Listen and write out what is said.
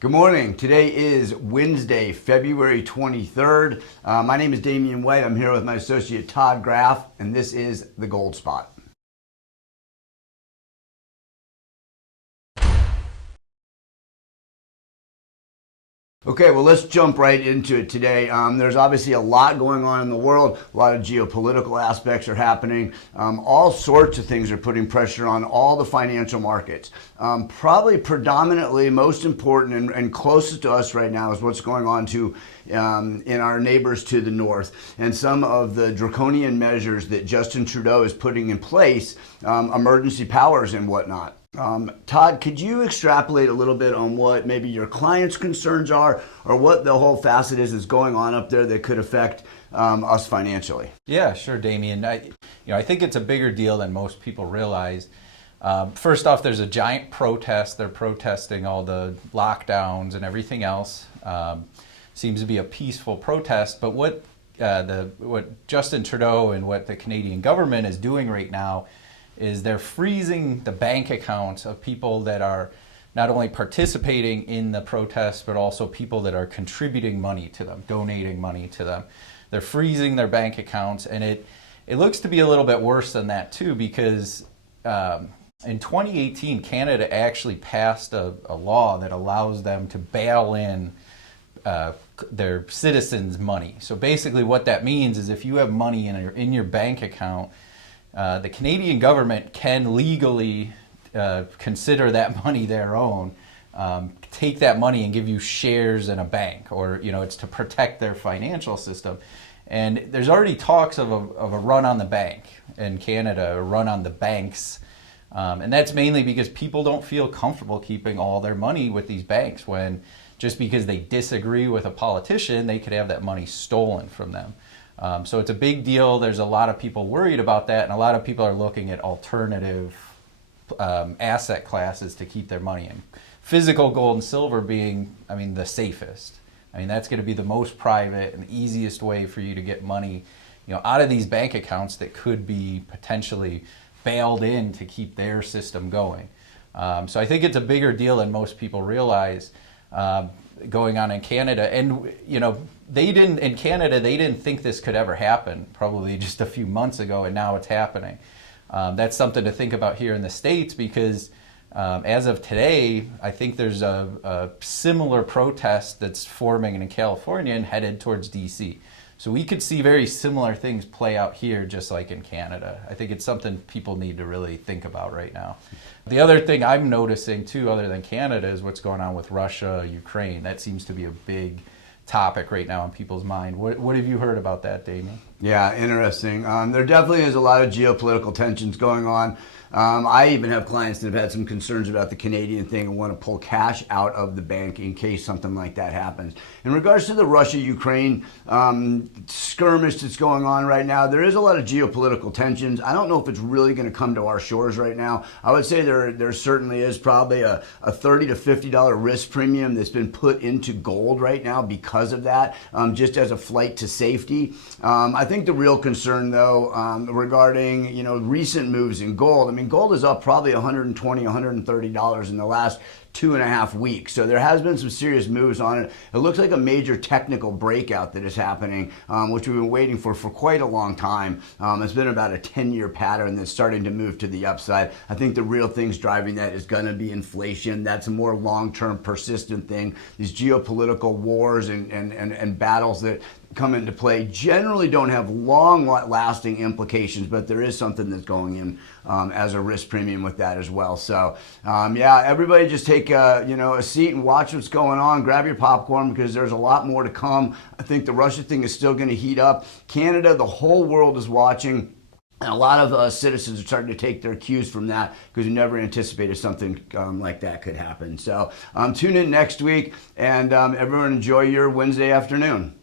Good morning. Today is Wednesday, February 23rd. My name is Damian White. I'm here with my associate Todd, Graf, and this is the Gold Spot. Okay, well, let's jump right into it today. There's obviously a lot going on in the world. A lot of geopolitical aspects are happening. All sorts of things are putting pressure on all the financial markets. Probably predominantly most important and closest to us right now is what's going on in our neighbors to the north and some of the draconian measures that Justin Trudeau is putting in place, emergency powers and whatnot. Todd, could you extrapolate a little bit on what maybe your clients' concerns are or what the whole facet is that's going on up there that could affect us financially? Yeah, sure, Damian. I think it's a bigger deal than most people realize. First off, there's a giant protest. They're protesting all the lockdowns and everything else. Seems to be a peaceful protest, but what Justin Trudeau and what the Canadian government is doing right now is they're freezing the bank accounts of people that are not only participating in the protests, but also people that are contributing money to them, donating money to them. They're freezing their bank accounts, and it looks to be a little bit worse than that too, because in 2018, Canada actually passed a law that allows them to bail in their citizens' money. So basically what that means is if you have money in your bank account, the Canadian government can legally consider that money their own, take that money and give you shares in a bank, or it's to protect their financial system. And there's already talks of a run on the bank in Canada, a run on the banks, and that's mainly because people don't feel comfortable keeping all their money with these banks when just because they disagree with a politician, they could have that money stolen from them. So it's a big deal. There's a lot of people worried about that, and a lot of people are looking at alternative asset classes to keep their money in. Physical gold and silver being, the safest. That's going to be the most private and easiest way for you to get money, out of these bank accounts that could be potentially bailed in to keep their system going. So I think it's a bigger deal than most people realize going on in Canada. And, they didn't think this could ever happen probably just a few months ago, and now it's happening. That's something to think about here in the States because as of today, I think there's a similar protest that's forming in California and headed towards DC. So we could see very similar things play out here just like in Canada. I think it's something people need to really think about right now. The other thing I'm noticing too, other than Canada, is what's going on with Russia, Ukraine. That seems to be a big topic right now in people's mind. What have you heard about that, Damien? Yeah, interesting. There definitely is a lot of geopolitical tensions going on. I even have clients that have had some concerns about the Canadian thing and want to pull cash out of the bank in case something like that happens. In regards to the Russia-Ukraine skirmish that's going on right now, there is a lot of geopolitical tensions. I don't know if it's really going to come to our shores right now. I would say there certainly is probably a $30 to $50 risk premium that's been put into gold right now because of that, just as a flight to safety. I think the real concern, though, regarding recent moves in gold. Gold is up probably $120, $130 in the last 2.5 weeks. So there has been some serious moves on it. It looks like a major technical breakout that is happening, which we've been waiting for quite a long time. It's been about a 10-year pattern that's starting to move to the upside. I think the real things driving that is going to be inflation. That's a more long-term persistent thing. These geopolitical wars and battles that come into play generally don't have long-lasting implications, but there is something that's going in as a risk premium with that as well. So yeah, everybody just take a seat and watch what's going on. Grab your popcorn because there's a lot more to come. I think the Russia thing is still going to heat up. Canada, the whole world is watching. And a lot of citizens are starting to take their cues from that because we never anticipated something like that could happen. So tune in next week, and everyone enjoy your Wednesday afternoon.